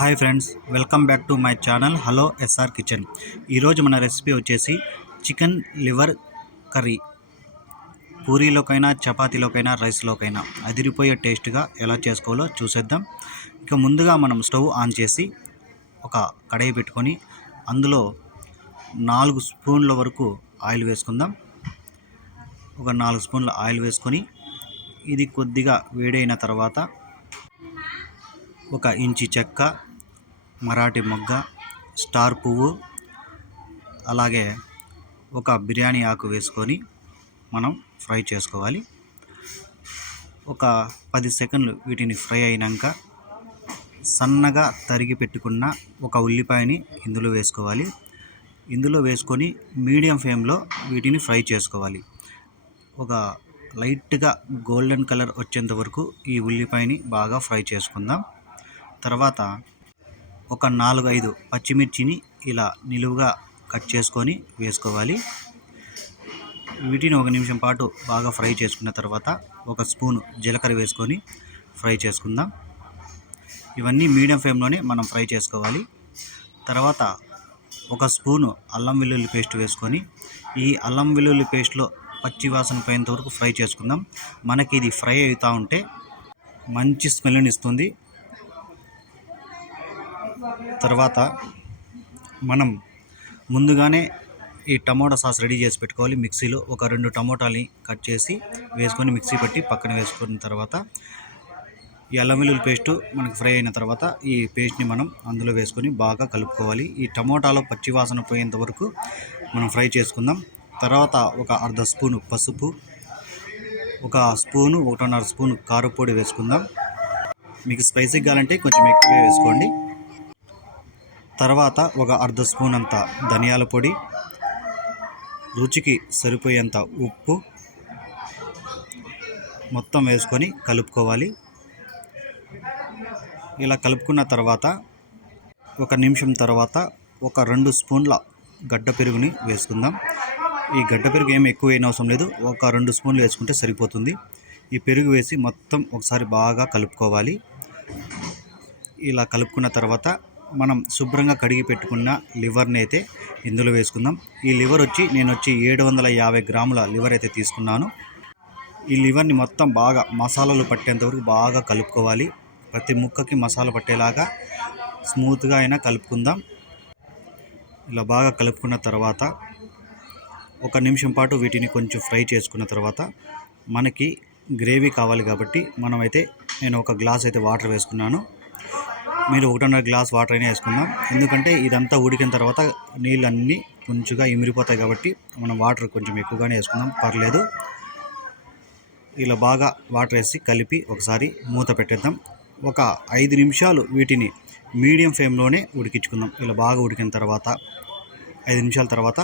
Hi friends, welcome back to my channel hello SR kitchen. ఈరోజు మన recipe వచ్చేసి chicken liver curry. పూరీలోకైనా, చపాతీలోకైనా, రైస్లోకైనా అదిరిపోయే టేస్ట్గా ఎలా చేసుకోవాలో చూసేద్దాం. ఇక ముందుగా మనం స్టవ్ ఆన్ చేసి ఒక కడాయి పెట్టుకొని అందులో 4 స్పూన్ల వరకు ఆయిల్ వేసుకుందాం. ఒక 4 స్పూన్ల ఆయిల్ వేసుకొని ఇది కొద్దిగా వేడైన తర్వాత ఒక ఇంచి చెక్క, మరాఠీ మొగ్గ, స్టార్ పువ్వు, అలాగే ఒక బిర్యానీ ఆకు వేసుకొని మనం ఫ్రై చేసుకోవాలి. ఒక 10 సెకండ్లు వీటిని ఫ్రై అయినాక సన్నగా తరిగి పెట్టుకున్న ఒక ఉల్లిపాయని ఇందులో వేసుకోవాలి. ఇందులో వేసుకొని మీడియం ఫ్లేమ్లో వీటిని ఫ్రై చేసుకోవాలి. ఒక లైట్గా గోల్డెన్ కలర్ వచ్చేంత వరకు ఈ ఉల్లిపాయని బాగా ఫ్రై చేసుకుందాం. తర్వాత ఒక 4-5 పచ్చిమిర్చిని ఇలా నిలువుగా కట్ చేసుకొని వేసుకోవాలి. వీటిని 1 నిమిషం పాటు బాగా ఫ్రై చేసుకున్న తర్వాత ఒక స్పూను జీలకర్ర వేసుకొని ఫ్రై చేసుకుందాం. ఇవన్నీ మీడియం ఫ్లేమ్లోనే మనం ఫ్రై చేసుకోవాలి. తర్వాత ఒక స్పూను అల్లం వెల్లుల్లి పేస్ట్ వేసుకొని ఈ అల్లం వెల్లుల్లి పేస్ట్లో పచ్చి వాసన పోయేంత వరకు ఫ్రై చేసుకుందాం. మనకి ఇది ఫ్రై అవుతూ ఉంటే మంచి స్మెల్ని ఇస్తుంది. తర్వాత మనం ముందుగానే ఈ టమోటా సాస్ రెడీ చేసి పెట్టుకోవాలి. మిక్సీలో ఒక 2 టమోటాలని కట్ చేసి వేసుకొని మిక్సీ పట్టి పక్కన వేసుకున్న తర్వాత ఈ అల్లం వెల్లుల్లి పేస్టు మనకు ఫ్రై అయిన తర్వాత ఈ పేస్ట్ని మనం అందులో వేసుకొని బాగా కలుపుకోవాలి. ఈ టమోటాలో పచ్చి వాసన పోయేంత వరకు మనం ఫ్రై చేసుకుందాం. తర్వాత ఒక 1/2 స్పూను పసుపు, ఒక స్పూను 1.5 స్పూను కారపొడి వేసుకుందాం. మీకు స్పైసీగా కావాలంటే కొంచెం ఎక్కువే వేసుకోండి. తర్వాత ఒక 1/2 స్పూన్ అంత ధనియాల పొడి, రుచికి సరిపోయేంత ఉప్పు మొత్తం వేసుకొని కలుపుకోవాలి. ఇలా కలుపుకున్న తర్వాత 1 నిమిషం తర్వాత ఒక 2 స్పూన్ల గడ్డ పెరుగుని వేసుకుందాం. ఈ గడ్డ పెరుగు ఏమి ఎక్కువ అయిన అవసరం లేదు, ఒక 2 స్పూన్లు వేసుకుంటే సరిపోతుంది. ఈ పెరుగు వేసి మొత్తం ఒకసారి బాగా కలుపుకోవాలి. ఇలా కలుపుకున్న తర్వాత మనం శుభ్రంగా కడిగి పెట్టుకున్న లివర్ని అయితే ఇందులో వేసుకుందాం. ఈ లివర్ వచ్చి నేను 750 గ్రాముల లివర్ అయితే తీసుకున్నాను. ఈ లివర్ని మొత్తం బాగా మసాలాలు పట్టేంత వరకు బాగా కలుపుకోవాలి. ప్రతి ముక్కకి మసాలా పట్టేలాగా స్మూత్గా అయినా కలుపుకుందాం. ఇలా బాగా కలుపుకున్న తర్వాత 1 నిమిషం పాటు వీటిని కొంచెం ఫ్రై చేసుకున్న తర్వాత మనకి గ్రేవీ కావాలి కాబట్టి మనమైతే నేను 1 గ్లాస్ అయితే వాటర్ వేసుకున్నాను. మీరు 1.5 గ్లాస్ వాటర్ అయినా వేసుకుందాం. ఎందుకంటే ఇదంతా ఉడికిన తర్వాత నీళ్ళన్నీ కొంచెంగా ఇమిరిపోతాయి కాబట్టి మనం వాటర్ కొంచెం ఎక్కువగానే వేసుకుందాం, పర్లేదు. ఇలా బాగా వాటర్ వేసి కలిపి ఒకసారి మూత పెట్టేద్దాం. ఒక 5 నిమిషాలు వీటిని మీడియం ఫ్లేమ్లోనే ఉడికించుకుందాం. ఇలా బాగా ఉడికిన తర్వాత 5 నిమిషాల తర్వాత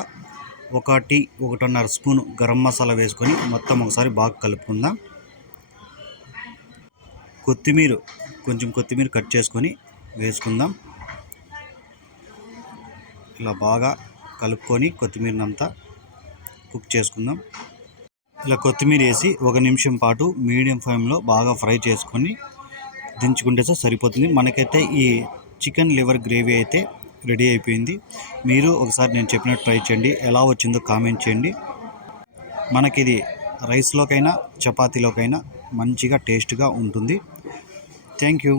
1-1.5 స్పూను గరం మసాలా వేసుకొని మొత్తం ఒకసారి బాగా కలుపుకుందాం. కొంచెం కొత్తిమీర కట్ చేసుకొని వేసుకుందాం. ఇలా బాగా కలుపుకొని కొత్తిమీరనంతా కుక్ చేసుకుందాం. ఇలా కొత్తిమీర వేసి 1 నిమిషం పాటు మీడియం ఫ్లేమ్లో బాగా ఫ్రై చేసుకొని దించుకుంటే సరిపోతుంది. మనకైతే ఈ చికెన్ లివర్ గ్రేవీ అయితే రెడీ అయిపోయింది. మీరు ఒకసారి నేను చెప్పినట్టు ట్రై చేయండి, ఎలా వచ్చిందో కామెంట్ చేయండి. మనకిది రైస్లోకైనా చపాతీలోకైనా మంచిగా టేస్ట్గా ఉంటుంది. Thank you.